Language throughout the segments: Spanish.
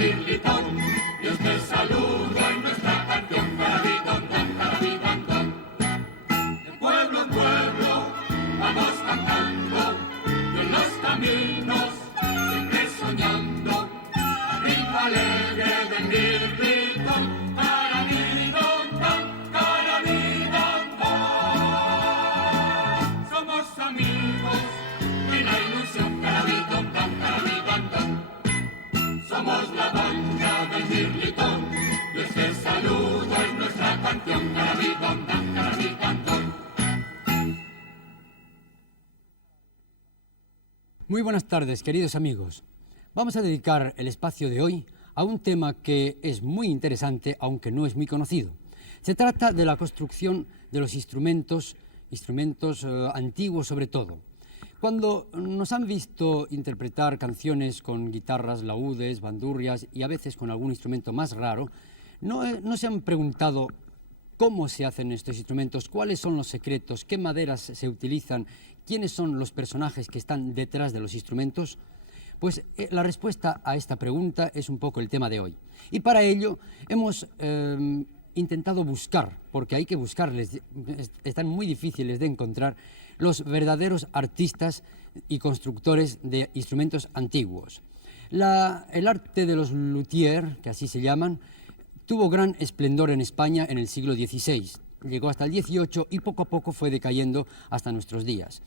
birlitón, Dios te saluda en nuestra canción, carabitón, don, carabitón, don. De pueblo en pueblo vamos cantando, y en los caminos siempre soñando, al ritmo alegre del birlitón, carabitón, don, carabitón, don. Somos amigos y la ilusión, carabitón, don, carabitón, don. Somos la banda del birlitón, Dios te saluda en nuestra canción, carabitón, don, carabitón, don. Muy buenas tardes, queridos amigos. Vamos a dedicar el espacio de hoy a un tema que es muy interesante, aunque no es muy conocido. Se trata de la construcción de los instrumentos antiguos sobre todo. Cuando nos han visto interpretar canciones con guitarras, laúdes, bandurrias y a veces con algún instrumento más raro, no se han preguntado cómo se hacen estos instrumentos, cuáles son los secretos, qué maderas se utilizan, quiénes son los personajes que están detrás de los instrumentos. Pues la respuesta a esta pregunta es un poco el tema de hoy. Y para ello hemos intentado buscar, porque hay que buscarles, están muy difíciles de encontrar, los verdaderos artistas y constructores de instrumentos antiguos. El arte de los luthiers, que así se llaman, tuvo gran esplendor en España en el siglo XVI. Llegó hasta el XVIII y poco a poco fue decayendo hasta nuestros días.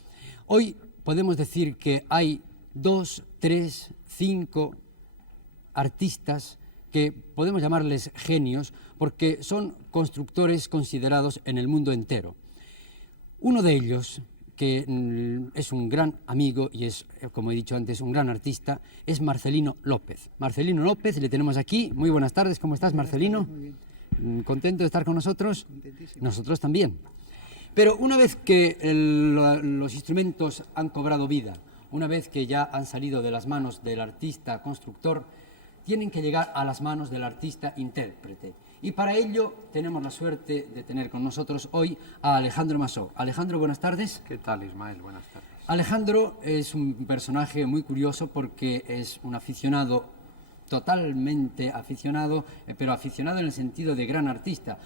Hoy podemos decir que hay 2, 3, 5 artistas que podemos llamarles genios porque son constructores considerados en el mundo entero. Uno de ellos, que es un gran amigo y es, como he dicho antes, un gran artista, es Marcelino López. Marcelino López, le tenemos aquí. Muy buenas tardes, ¿cómo estás, Marcelino? Muy bien. ¿Contento de estar con nosotros? Contentísimo. Nosotros también. Pero una vez que los instrumentos han cobrado vida, una vez que ya han salido de las manos del artista constructor, tienen que llegar a las manos del artista intérprete. Y para ello tenemos la suerte de tener con nosotros hoy a Alejandro Masó. Alejandro, buenas tardes. ¿Qué tal, Ismael? Buenas tardes. Alejandro es un personaje muy curioso porque es un aficionado, totalmente aficionado, pero aficionado en el sentido de gran artista,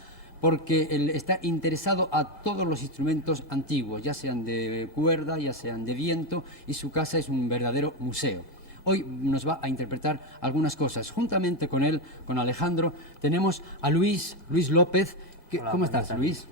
porque él está interesado a todos los instrumentos antiguos, ya sean de cuerda, ya sean de viento, y su casa es un verdadero museo. Hoy nos va a interpretar algunas cosas. Juntamente con él, con Alejandro, tenemos a Luis López. Hola, ¿Cómo estás, Luis?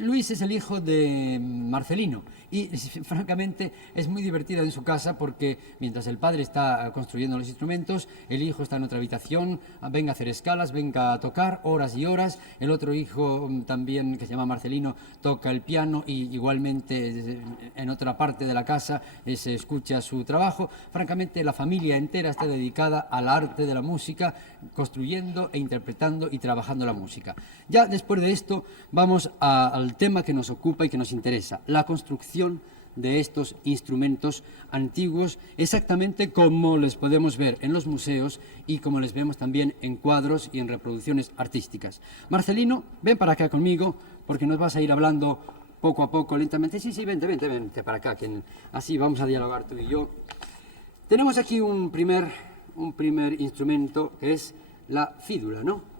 Luis es el hijo de Marcelino y francamente es muy divertida en su casa porque mientras el padre está construyendo los instrumentos, el hijo está en otra habitación, venga a hacer escalas, venga a tocar horas y horas. El otro hijo también, que se llama Marcelino, toca el piano y igualmente en otra parte de la casa se escucha su trabajo. Francamente la familia entera está dedicada al arte de la música, construyendo e interpretando y trabajando la música. Ya después de esto vamos al tema que nos ocupa y que nos interesa, la construcción de estos instrumentos antiguos, exactamente como les podemos ver en los museos y como les vemos también en cuadros y en reproducciones artísticas. Marcelino, ven para acá conmigo porque nos vas a ir hablando poco a poco, lentamente. Sí, vente para acá, que así vamos a dialogar tú y yo. Tenemos aquí un primer instrumento que es la fídula, ¿no?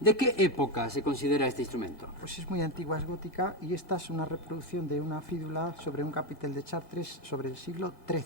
¿De qué época se considera este instrumento? Pues es muy antigua, es gótica, y esta es una reproducción de una fídula sobre un capitel de Chartres sobre el siglo XIII.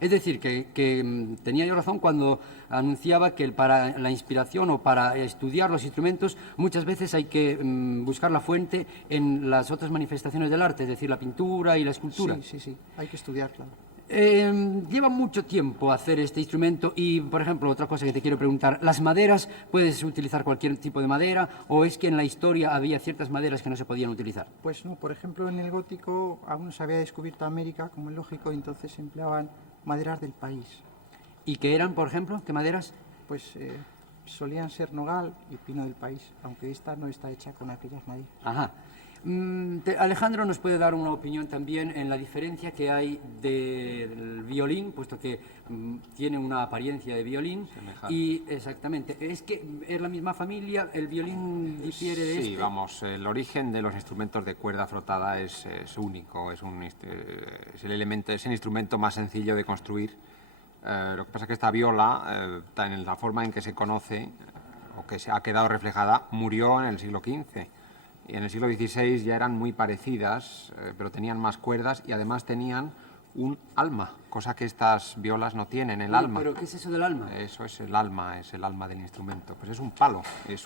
Es decir, que tenía yo razón cuando anunciaba que para la inspiración o para estudiar los instrumentos muchas veces hay que buscar la fuente en las otras manifestaciones del arte, es decir, la pintura y la escultura. Sí, hay que estudiar, claro. Lleva mucho tiempo hacer este instrumento y, por ejemplo, otra cosa que te quiero preguntar, ¿las maderas, puedes utilizar cualquier tipo de madera o es que en la historia había ciertas maderas que no se podían utilizar? Pues no, por ejemplo, en el gótico aún no se había descubierto América, como es lógico, y entonces se empleaban maderas del país. ¿Y qué eran, por ejemplo? ¿Qué maderas? Pues solían ser nogal y pino del país, aunque esta no está hecha con aquellas maderas. Ajá. Alejandro nos puede dar una opinión también en la diferencia que hay del violín, puesto que tiene una apariencia de violín. Semejante. Y exactamente, es que es la misma familia, el violín difiere de Sí, vamos, el origen de los instrumentos de cuerda frotada es único, es el instrumento más sencillo de construir Lo que pasa es que esta viola, en la forma en que se conoce, o que se ha quedado reflejada, murió en el siglo XV. Y en el siglo XVI ya eran muy parecidas, pero tenían más cuerdas y además tenían un alma, cosa que estas violas no tienen, el alma. ¿Pero qué es eso del alma? Eso es el alma del instrumento. Pues es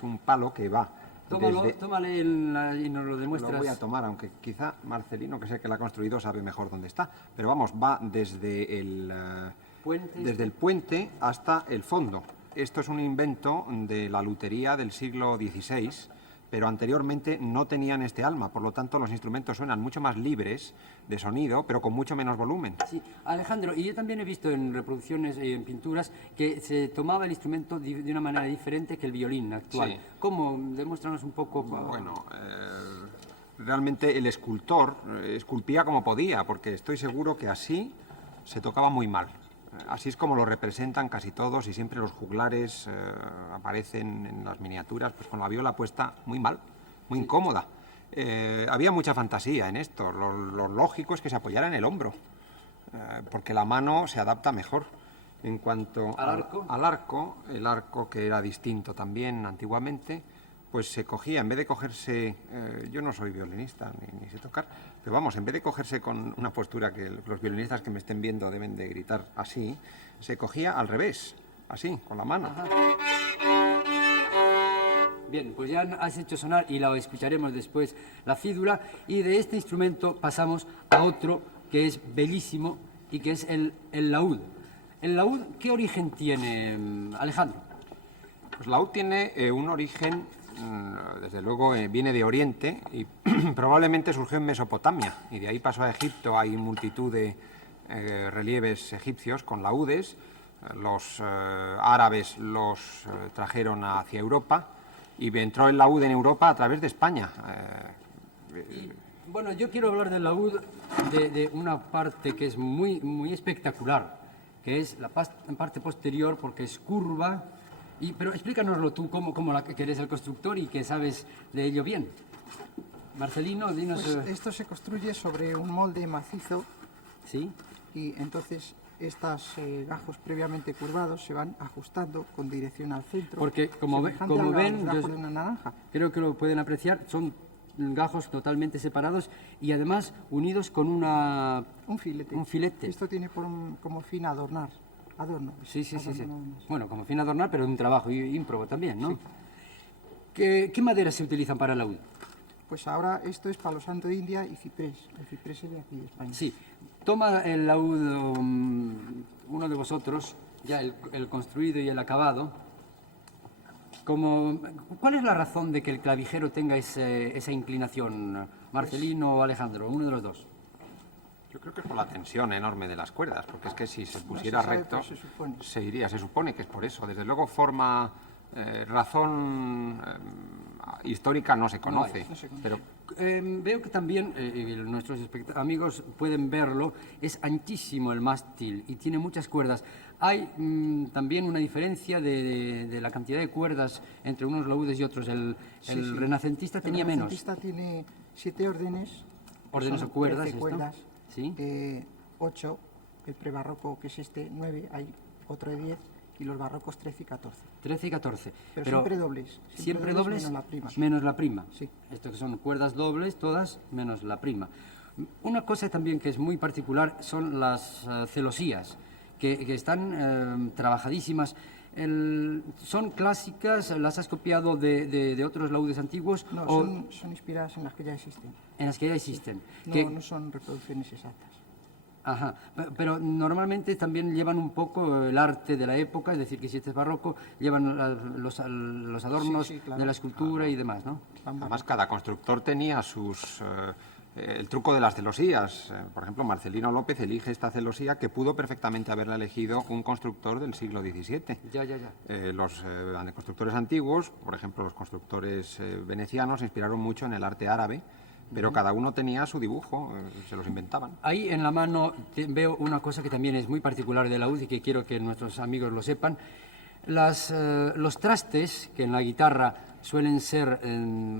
un palo que va Tómale y nos lo demuestras. Lo voy a tomar, aunque quizá Marcelino, que sé que la ha construido, sabe mejor dónde está. Pero vamos, va desde el puente hasta el fondo. Esto es un invento de la lutería del siglo XVI, pero anteriormente no tenían este alma, por lo tanto los instrumentos suenan mucho más libres de sonido, pero con mucho menos volumen. Sí, Alejandro, y yo también he visto en reproducciones y en pinturas que se tomaba el instrumento de una manera diferente que el violín actual. Sí. ¿Cómo? Demuéstranos un poco. Bueno, realmente el escultor esculpía como podía, porque estoy seguro que así se tocaba muy mal. Así es como lo representan casi todos y siempre los juglares aparecen en las miniaturas pues con la viola puesta muy mal, muy incómoda. Había mucha fantasía en esto. Lo lógico es que se apoyara en el hombro, porque la mano se adapta mejor. En cuanto al arco, el arco que era distinto también antiguamente, pues se cogía, en vez de cogerse, yo no soy violinista ni sé tocar, pero vamos, en vez de cogerse con una postura que los violinistas que me estén viendo deben de gritar así, se cogía al revés, así, con la mano. Ajá. Bien, pues ya has hecho sonar, y la escucharemos después, la fídula, y de este instrumento pasamos a otro que es bellísimo y que es el laúd. ¿El laúd qué origen tiene, Alejandro? Pues el laúd tiene un origen, desde luego viene de Oriente y probablemente surgió en Mesopotamia y de ahí pasó a Egipto. Hay multitud de relieves egipcios con laúdes. Los árabes los trajeron hacia Europa y entró el laúd en Europa a través de España. Bueno, yo quiero hablar del laúd de una parte que es muy espectacular, que es la parte posterior, porque es curva. Pero explícanoslo tú, que eres el constructor y que sabes de ello bien. Marcelino, dinos... Pues esto se construye sobre un molde macizo. ¿Sí? Y entonces estos gajos previamente curvados se van ajustando con dirección al centro. Porque, como ven, de una naranja. Creo que lo pueden apreciar, son gajos totalmente separados y además unidos con un filete. Esto tiene como fin adorno. Sí. Bueno, como fin adornar, pero un trabajo ímprobo también, ¿no? Sí. ¿Qué maderas se utilizan para el laúd? Pues ahora esto es palo santo de India y ciprés. El ciprés es de aquí, de España. Sí. Toma el laúd uno de vosotros, ya el construido y el acabado. ¿Cuál es la razón de que el clavijero tenga esa inclinación, Marcelino o Alejandro, uno de los dos? Yo creo que es por la tensión enorme de las cuerdas, porque es que si se pusiera recto, se iría. Se supone que es por eso. Desde luego, razón histórica no se conoce. Pero veo que también, nuestros amigos pueden verlo, es anchísimo el mástil y tiene muchas cuerdas. Hay también una diferencia de la cantidad de cuerdas entre unos laúdes y otros. El renacentista tenía menos. El renacentista tiene 7 órdenes. Órdenes o cuerdas. 13 cuerdas. ¿Sí? 8, el prebarroco, que es 9, hay otro de 10, y los barrocos 13 y 14. 13 y 14. Pero siempre dobles. ¿Siempre dobles? Menos la prima. Menos la prima. Sí. Estos que son cuerdas dobles, todas, menos la prima. Una cosa también que es muy particular son las celosías, que están trabajadísimas. ¿Son clásicas? ¿Las has copiado de otros laúdes antiguos? No, son inspiradas en las que ya existen. En las que ya existen. Sí. No son reproducciones exactas. Ajá, pero normalmente también llevan un poco el arte de la época, es decir, que si este es barroco, llevan los adornos claro. de la escultura y demás, ¿no? Además, cada constructor tenía el truco de las celosías. Por ejemplo, Marcelino López elige esta celosía que pudo perfectamente haberla elegido un constructor del siglo XVII. Ya. Los constructores antiguos, por ejemplo, los constructores venecianos, se inspiraron mucho en el arte árabe, pero cada uno tenía su dibujo, se los inventaban. Ahí en la mano veo una cosa que también es muy particular de laúd y que quiero que nuestros amigos lo sepan. Los trastes, que en la guitarra suelen ser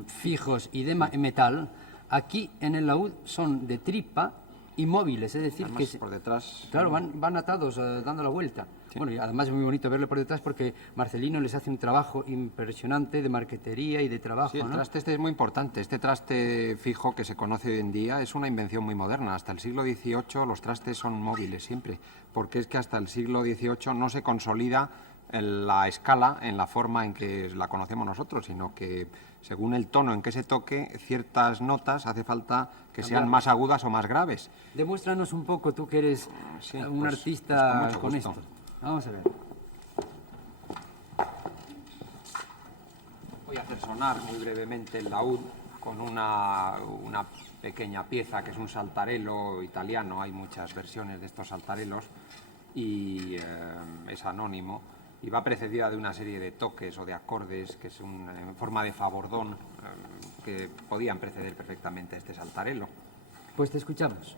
fijos y de metal, aquí en el laúd son de tripa inmóviles, es decir, Además, que por detrás... claro, van atados, dando la vuelta. Sí. Bueno, y además es muy bonito verlo por detrás porque Marcelino les hace un trabajo impresionante de marquetería y de trabajo, Sí, el ¿no? traste este es muy importante. Este traste fijo que se conoce hoy en día es una invención muy moderna. Hasta el siglo XVIII los trastes son móviles siempre, porque es que hasta el siglo XVIII no se consolida la escala en la forma en que la conocemos nosotros, sino que según el tono en que se toque, ciertas notas hace falta que sean Cambiarlas. más agudas o más graves. Demuéstranos un poco, tú que eres Sí, un pues artista con mucho con gusto. esto. Vamos a ver. Voy a hacer sonar muy brevemente el laúd con una pequeña pieza que es un saltarello italiano. Hay muchas versiones de estos saltarelos y es anónimo y va precedida de una serie de toques o de acordes que es en forma de favordón que podían preceder perfectamente a este saltarello. Pues te escuchamos.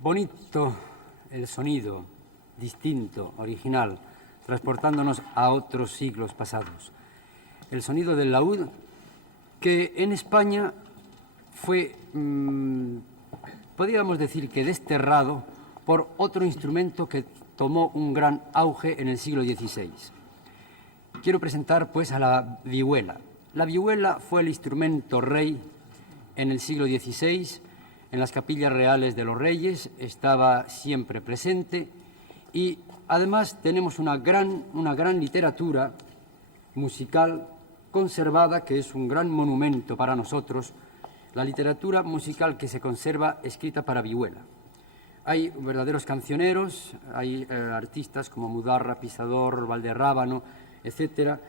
Bonito el sonido, distinto, original, transportándonos a otros siglos pasados. El sonido del laúd, que en España fue, podríamos decir que desterrado por otro instrumento que tomó un gran auge en el siglo XVI. Quiero presentar pues a la vihuela. La vihuela fue el instrumento rey en el siglo XVI. En las capillas reales de los reyes estaba siempre presente y además tenemos una gran literatura musical conservada que es un gran monumento para nosotros, la literatura musical que se conserva escrita para vihuela. Hay verdaderos cancioneros, hay artistas como Mudarra, Pisador, Valderrábano, etcétera,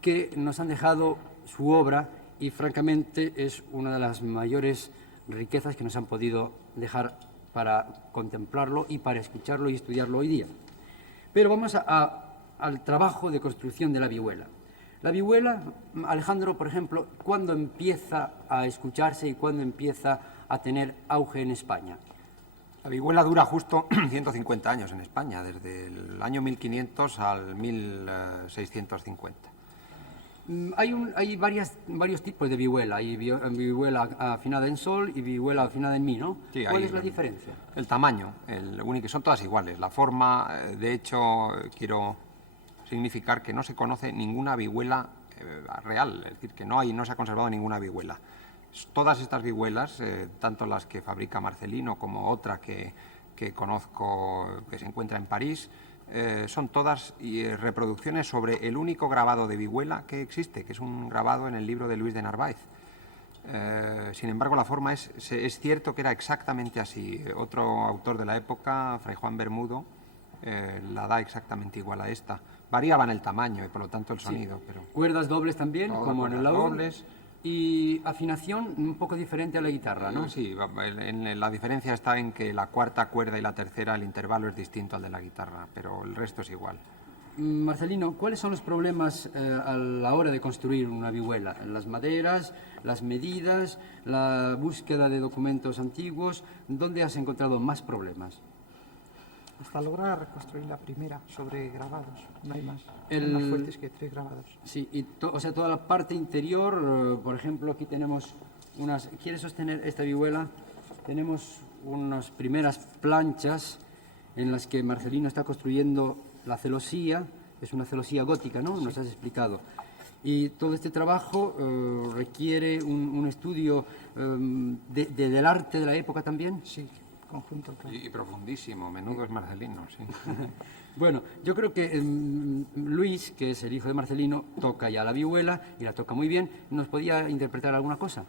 que nos han dejado su obra y francamente es una de las mayores riquezas que nos han podido dejar para contemplarlo y para escucharlo y estudiarlo hoy día. Pero vamos al trabajo de construcción de la vihuela. La vihuela, Alejandro, por ejemplo, ¿cuándo empieza a escucharse y cuándo empieza a tener auge en España? La vihuela dura justo 150 años en España, desde el año 1500 al 1650. Hay varios tipos de vihuela. Hay vihuela afinada en sol y vihuela afinada en mi, ¿no? Sí, ¿Cuál hay es la diferencia? El tamaño, el único, son todas iguales. La forma, de hecho, quiero significar que no se conoce ninguna vihuela real, es decir, que no se ha conservado ninguna vihuela. Todas estas vihuelas, tanto las que fabrica Marcelino como otra que conozco que se encuentra en París, son todas reproducciones sobre el único grabado de vihuela que existe, que es un grabado en el libro de Luis de Narváez. Sin embargo, la forma es cierto que era exactamente así. Otro autor de la época, Fray Juan Bermudo, la da exactamente igual a esta. Variaban el tamaño y por lo tanto el sonido. Sí. Pero Cuerdas dobles también, como en el laúd. dobles. Y afinación un poco diferente a la guitarra, ¿no? Sí, la diferencia está en que la cuarta cuerda y la tercera, el intervalo es distinto al de la guitarra, pero el resto es igual. Marcelino, ¿cuáles son los problemas a la hora de construir una vihuela? Las maderas, las medidas, la búsqueda de documentos antiguos. ¿Dónde has encontrado más problemas? Hasta lograr reconstruir la primera sobre grabados, no hay más. Son más fuertes que 3 grabados. Sí, y o sea, toda la parte interior, por ejemplo, aquí tenemos unas... ¿Quieres sostener esta vihuela? Tenemos unas primeras planchas en las que Marcelino está construyendo la celosía, es una celosía gótica, ¿no? Nos has explicado. Y todo este trabajo requiere un estudio del arte de la época también. Sí, conjunto, claro. Y profundísimo, menudo es Marcelino, sí. Bueno, yo creo que Luis, que es el hijo de Marcelino, toca ya la vihuela y la toca muy bien. ¿Nos podía interpretar alguna cosa?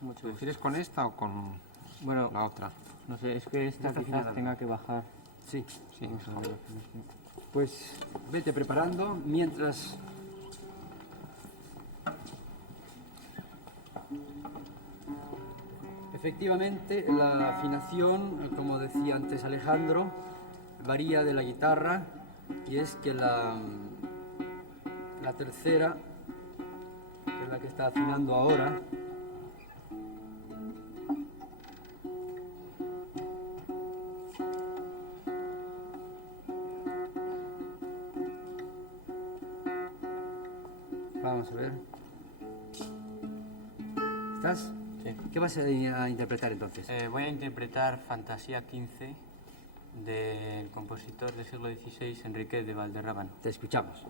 Mucho gusto. ¿Quieres con esta o con Bueno, la otra? no sé, es que esta Está quizás afinada. tenga que bajar. Sí. Sí. Vamos a ver. Pues vete preparando mientras... Efectivamente, la afinación, como decía antes Alejandro, varía de la guitarra y es que la tercera, que es la que está afinando ahora, vamos a ver. ¿Estás? Sí. ¿Qué vas a interpretar entonces? Voy a interpretar Fantasía XV del compositor del siglo XVI, Enrique de Valderrábano. Te escuchamos.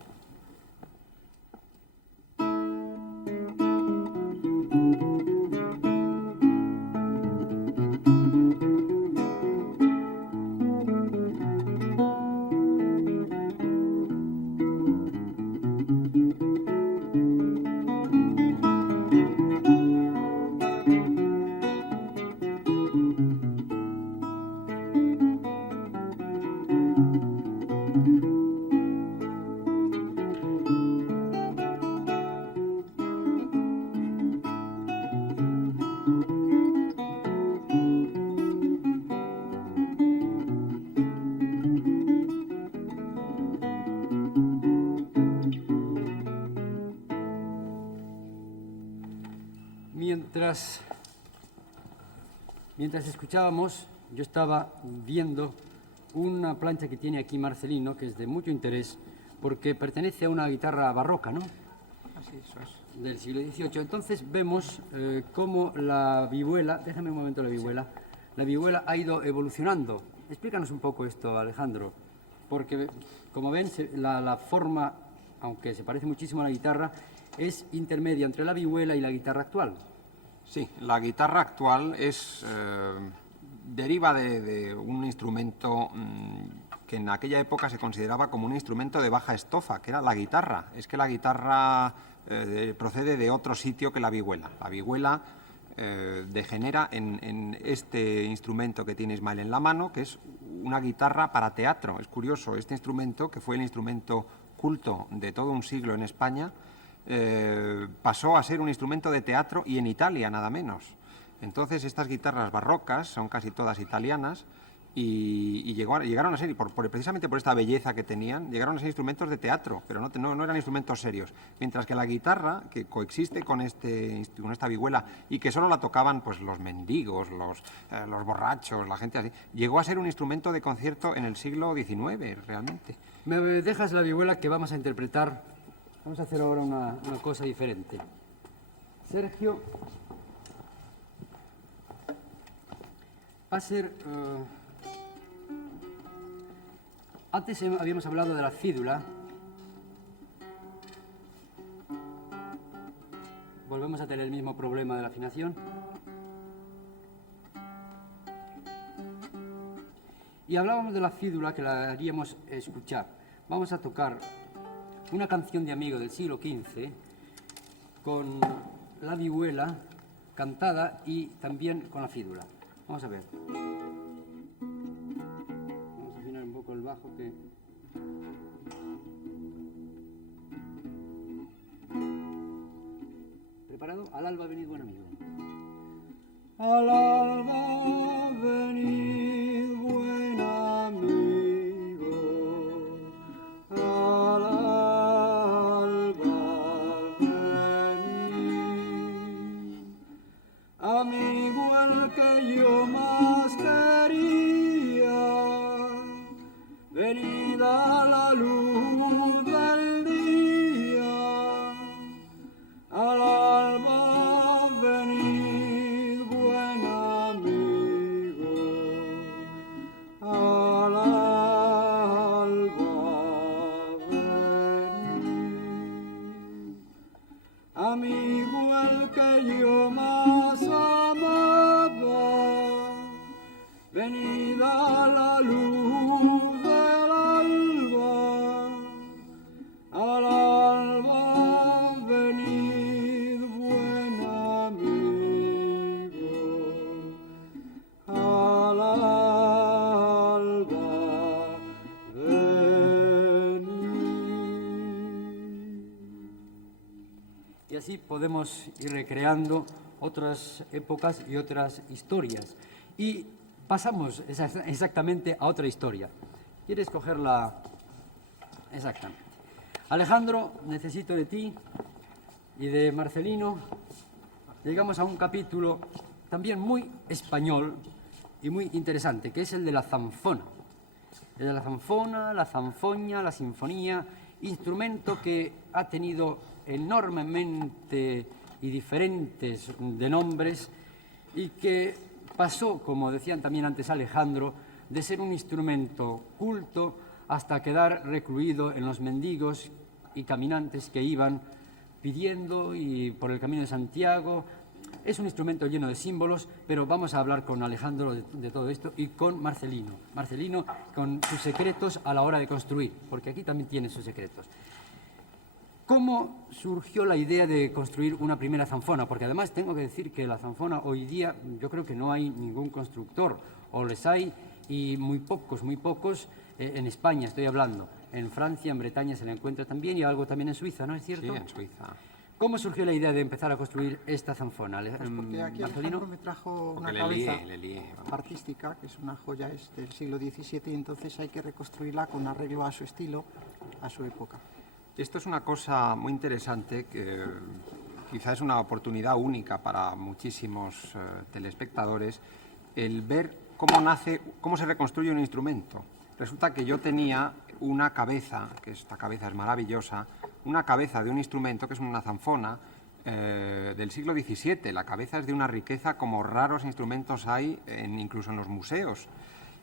Mientras escuchábamos, yo estaba viendo una plancha que tiene aquí Marcelino, que es de mucho interés, porque pertenece a una guitarra barroca, ¿no? Así, eso es. Del siglo XVIII. Entonces vemos cómo la vihuela, déjame un momento la vihuela ha ido evolucionando. Explícanos un poco esto, Alejandro, porque como ven, la forma, aunque se parece muchísimo a la guitarra, es intermedia entre la vihuela y la guitarra actual. Sí, la guitarra actual deriva de un instrumento que en aquella época se consideraba como un instrumento de baja estofa, que era la guitarra. Es que la guitarra procede de otro sitio que la vihuela. La vihuela degenera en este instrumento que tiene Ismael en la mano, que es una guitarra para teatro. Es curioso, este instrumento, que fue el instrumento culto de todo un siglo en España, pasó a ser un instrumento de teatro y en Italia nada menos. Entonces estas guitarras barrocas son casi todas italianas y llegaron a ser, precisamente por esta belleza que tenían, llegaron a ser instrumentos de teatro, pero no eran instrumentos serios. Mientras que la guitarra, que coexiste con esta vihuela y que solo la tocaban pues, los mendigos, los borrachos, la gente así, llegó a ser un instrumento de concierto en el siglo XIX, realmente. Me dejas la vihuela que vamos a interpretar. Vamos a hacer ahora una cosa diferente. Sergio va a ser... antes habíamos hablado de la fídula. Volvemos a tener el mismo problema de la afinación. Y hablábamos de la fídula que la haríamos escuchar. Vamos a tocar una canción de amigo del siglo XV con la vihuela cantada y también con la fídula. Vamos a ver. Vamos a afinar un poco el bajo que... ¿Preparado? Al alba venid buen amigo. Al alba venid buen amigo. Al alba venid. Amigo el que yo más quería. Venid a la luz del día. Al alba venid buen amigo. amigo el que yo más amaba, venid a la luz del alba, al alba venid, buen amigo, al alba venid. Y así podemos ir recreando otras épocas y otras historias. Y pasamos exactamente a otra historia. ¿Quieres cogerla? Exactamente. Alejandro, necesito de ti y de Marcelino. Llegamos a un capítulo también muy español y muy interesante, que es el de la zanfona. El de la zanfona, la zanfoña, la sinfonía, instrumento que ha tenido enormemente y diferentes de nombres y que pasó, como decían también antes Alejandro, de ser un instrumento culto hasta quedar recluido en los mendigos y caminantes que iban pidiendo y por el camino de Santiago. Es un instrumento lleno de símbolos, pero vamos a hablar con Alejandro de todo esto y con Marcelino. Marcelino con sus secretos a la hora de construir, porque aquí también tiene sus secretos. ¿Cómo surgió la idea de construir una primera zanfona? Porque además tengo que decir que la zanfona hoy día yo creo que no hay ningún constructor, o les hay y muy pocos, en España estoy hablando. En Francia, en Bretaña se la encuentra también y algo también en Suiza, ¿no es cierto? Sí, en Suiza. ¿Cómo surgió la idea de empezar a construir esta zanfona? Pues porque aquí Marcelino. Alejandro me trajo una Porque cabeza le lié, vamos. artística, que es una joya, es del siglo XVII, y entonces hay que reconstruirla con arreglo a su estilo, a su época. Esto es una cosa muy interesante que quizás es una oportunidad única para muchísimos telespectadores, el ver cómo nace, cómo se reconstruye un instrumento. Resulta que yo tenía una cabeza, que esta cabeza es maravillosa, una cabeza de un instrumento que es una zanfona del siglo XVII. La cabeza es de una riqueza como raros instrumentos hay incluso en los museos.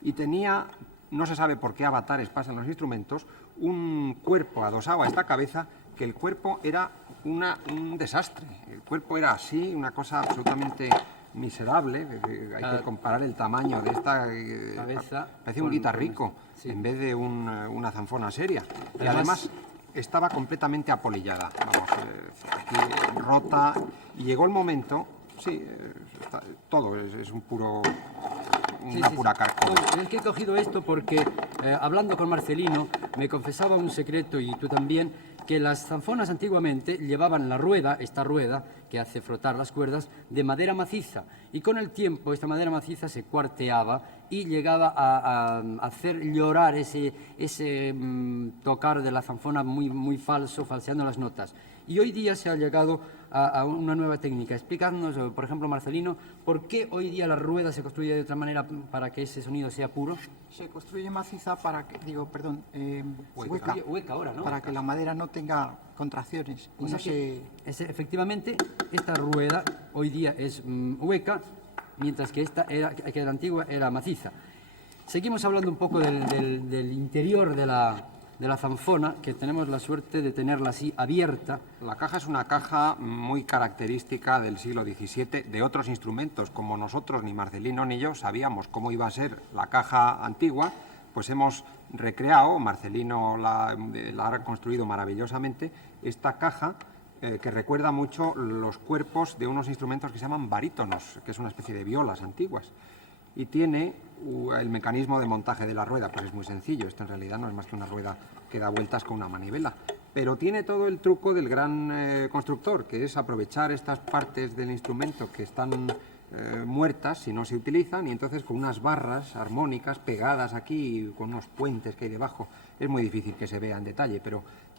Y tenía, no se sabe por qué avatares pasan los instrumentos, un cuerpo adosado a esta cabeza, que el cuerpo era un desastre. El cuerpo era así, una cosa absolutamente miserable. Hay que comparar el tamaño de esta Cabeza parece un con- guitarrico sí. en vez de una zanfona seria. Y Además- además estaba completamente apolillada, vamos, aquí rota. Y llegó el momento, sí, todo es un puro, una pura carcoma. No, es que he cogido esto porque, hablando con Marcelino, me confesaba un secreto, y tú también, que las zanfonas antiguamente llevaban la rueda, esta rueda, que hace frotar las cuerdas, de madera maciza. Y con el tiempo esta madera maciza se cuarteaba y llegaba a hacer llorar ese tocar de la zanfona muy falso, falseando las notas. Y hoy día se ha llegado a una nueva técnica. Explícanos, por ejemplo, Marcelino, ¿por qué hoy día la rueda se construye de otra manera para que ese sonido sea puro? Se construye maciza para que, hueca, Hueca ahora, ¿no? para que la madera no tenga contracciones y O sea no que se... efectivamente, esta rueda hoy día es hueca, mientras que que la antigua era maciza. Seguimos hablando un poco del interior de la zanfona, que tenemos la suerte de tenerla así abierta. La caja es una caja muy característica del siglo XVII, de otros instrumentos. Como nosotros, ni Marcelino ni yo, sabíamos cómo iba a ser la caja antigua, pues hemos recreado, Marcelino la ha reconstruido maravillosamente, esta caja que recuerda mucho los cuerpos de unos instrumentos que se llaman barítonos, que es una especie de violas antiguas. Y tiene el mecanismo de montaje de la rueda, pues es muy sencillo. Esto en realidad no es más que una rueda que da vueltas con una manivela. Pero tiene todo el truco del gran constructor, que es aprovechar estas partes del instrumento que están muertas si no se utilizan, y entonces con unas barras armónicas pegadas aquí, con unos puentes que hay debajo. Es muy difícil que se vea en detalle,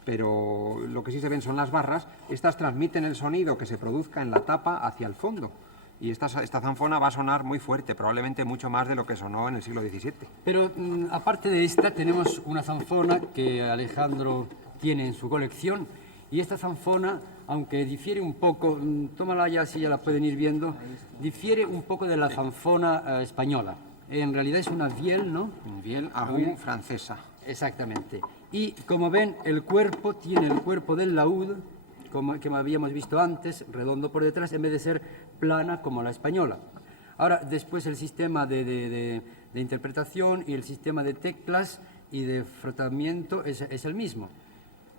pero lo que sí se ven son las barras. Estas transmiten el sonido que se produzca en la tapa hacia el fondo. Y esta zanfona va a sonar muy fuerte, probablemente mucho más de lo que sonó en el siglo XVII. Pero aparte de esta, tenemos una zanfona que Alejandro tiene en su colección. Y esta zanfona, aunque difiere un poco, tómala ya si ya la pueden ir viendo, difiere un poco de la zanfona española. En realidad es una vielle, ¿no? Vielle aguë francesa. Exactamente. Y como ven, el cuerpo tiene el cuerpo del laúd, como habíamos visto antes, redondo por detrás, en vez de ser plana como la española. Ahora, después el sistema de interpretación y el sistema de teclas y de frotamiento es el mismo.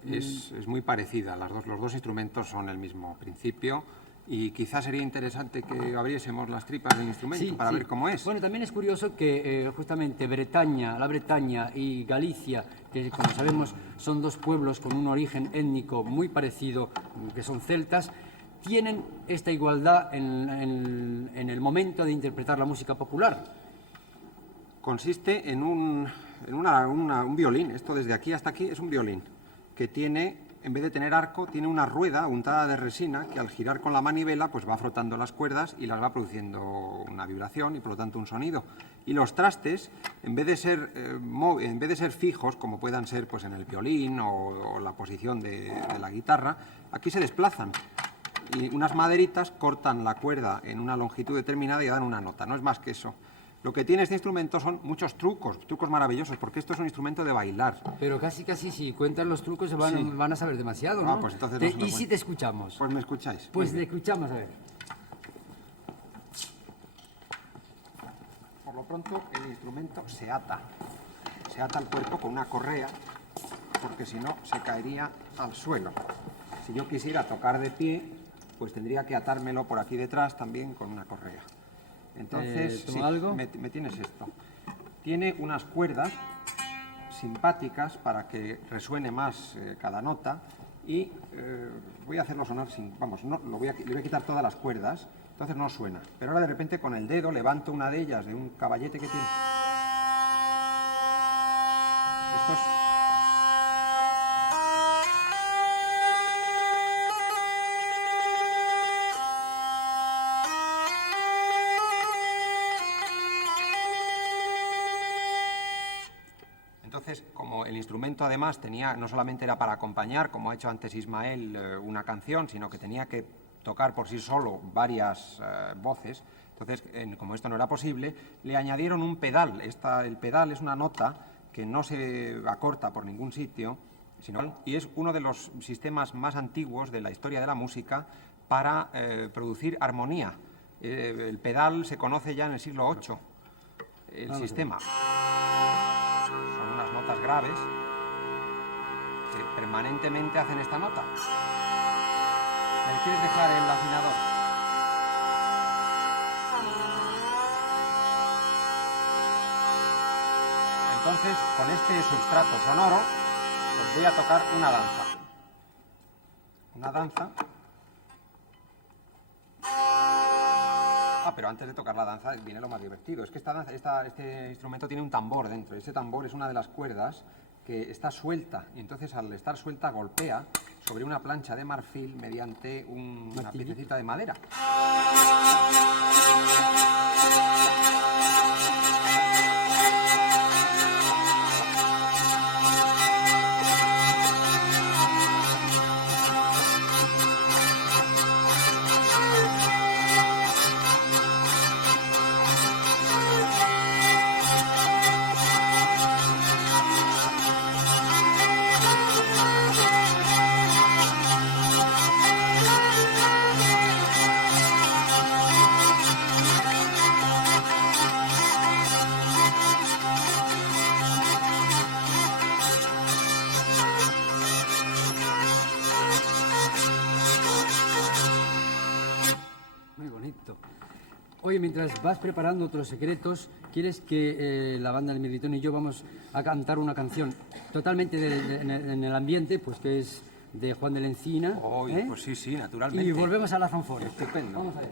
Es muy parecida, los dos instrumentos son el mismo principio y quizás sería interesante que abriésemos las tripas del instrumento para ver cómo es. Bueno, también es curioso que justamente la Bretaña y Galicia, que como sabemos son dos pueblos con un origen étnico muy parecido, que son celtas, tienen esta igualdad en el momento de interpretar la música popular. Consiste en un violín, esto desde aquí hasta aquí es un violín, que tiene, en vez de tener arco, tiene una rueda untada de resina que al girar con la manivela pues va frotando las cuerdas y las va produciendo una vibración y por lo tanto un sonido. Y los trastes, en vez de ser fijos, como puedan ser pues en el violín o la posición de la guitarra, aquí se desplazan. Y unas maderitas cortan la cuerda en una longitud determinada y dan una nota, no es más que eso. Lo que tiene este instrumento son muchos trucos maravillosos, porque esto es un instrumento de bailar. Pero casi si cuentan los trucos van a saber demasiado, ¿no? Pues entonces ¿Y si te escuchamos? Pues me escucháis. Pues le escuchamos, a ver. Por lo pronto el instrumento se ata al cuerpo con una correa, porque si no se caería al suelo. Si yo quisiera tocar de pie, pues tendría que atármelo por aquí detrás también con una correa. Entonces, algo? Me tienes esto. Tiene unas cuerdas simpáticas para que resuene más cada nota y voy a hacerlo sonar sin... Vamos, no, le voy a quitar todas las cuerdas, entonces no suena. Pero ahora de repente con el dedo levanto una de ellas, de un caballete que tiene. Esto es... Entonces, como el instrumento además no solamente era para acompañar, como ha hecho antes Ismael, una canción, sino que tenía que tocar por sí solo varias voces, entonces, como esto no era posible, le añadieron un pedal. El pedal es una nota que no se acorta por ningún sitio, y es uno de los sistemas más antiguos de la historia de la música para producir armonía. El pedal se conoce ya en el siglo VIII, el sistema. Son unas notas graves que permanentemente hacen esta nota. ¿Me quieres dejar el afinador? Entonces, con este substrato sonoro, os voy a tocar una danza. Una danza. Pero antes de tocar la danza viene lo más divertido. Es que este instrumento tiene un tambor dentro. Ese tambor es una de las cuerdas que está suelta. Y entonces, al estar suelta, golpea sobre una plancha de marfil mediante una piececita de madera. Oye, mientras vas preparando otros secretos, ¿quieres que la banda del Mirlitón y yo vamos a cantar una canción totalmente en el ambiente, pues que es de Juan de la Encina? Pues sí, naturalmente. Y volvemos a la fanfora. Estupendo. Vamos a ver.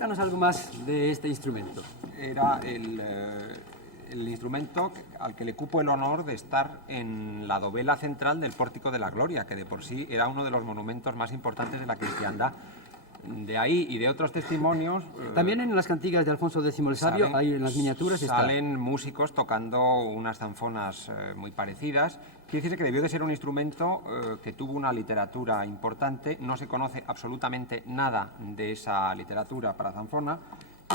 Cuéntanos algo más de este instrumento. Era el instrumento al que le cupo el honor de estar en la dovela central del Pórtico de la Gloria, que de por sí era uno de los monumentos más importantes de la cristiandad. De ahí y de otros testimonios... También en las cantigas de Alfonso X el Sabio, ahí en las miniaturas salen músicos tocando unas zanfonas muy parecidas. Quiere decir que debió de ser un instrumento que tuvo una literatura importante. No se conoce absolutamente nada de esa literatura para zanfona.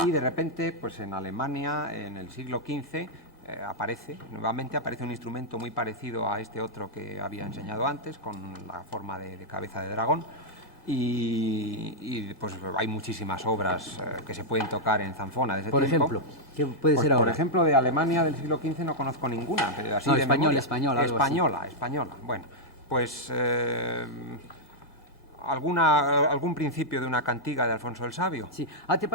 Y de repente, pues en Alemania, en el siglo XV, aparece un instrumento muy parecido a este otro que había enseñado antes, con la forma de cabeza de dragón. Y pues hay muchísimas obras que se pueden tocar en zanfona de ese Por tiempo. ejemplo, ¿qué puede ser ahora? Por ejemplo, de Alemania del siglo XV no conozco ninguna, pero así No, de memoria. española, algo así. Española. Bueno, pues algún principio de una cantiga de Alfonso el Sabio. Sí. ¿Te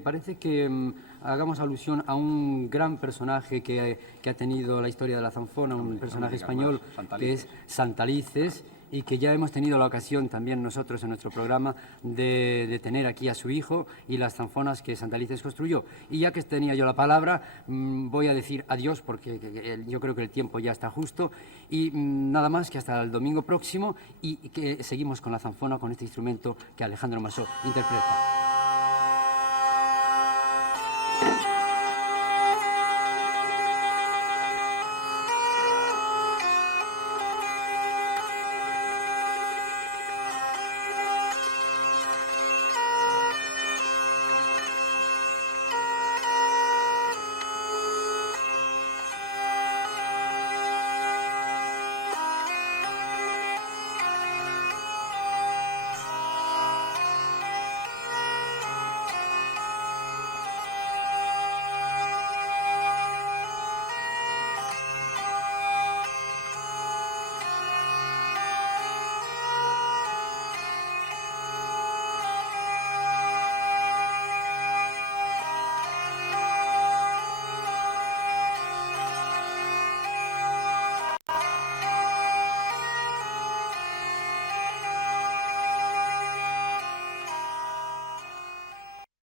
parece que hagamos alusión a un gran personaje que ha tenido la historia de la zanfona, un personaje español que es Santalices, y que ya hemos tenido la ocasión también nosotros en nuestro programa de tener aquí a su hijo y las zanfonas que Santalices construyó? Y ya que tenía yo la palabra, voy a decir adiós porque yo creo que el tiempo ya está justo y nada más, que hasta el domingo próximo, y que seguimos con la zanfona, con este instrumento que Alejandro Masó interpreta.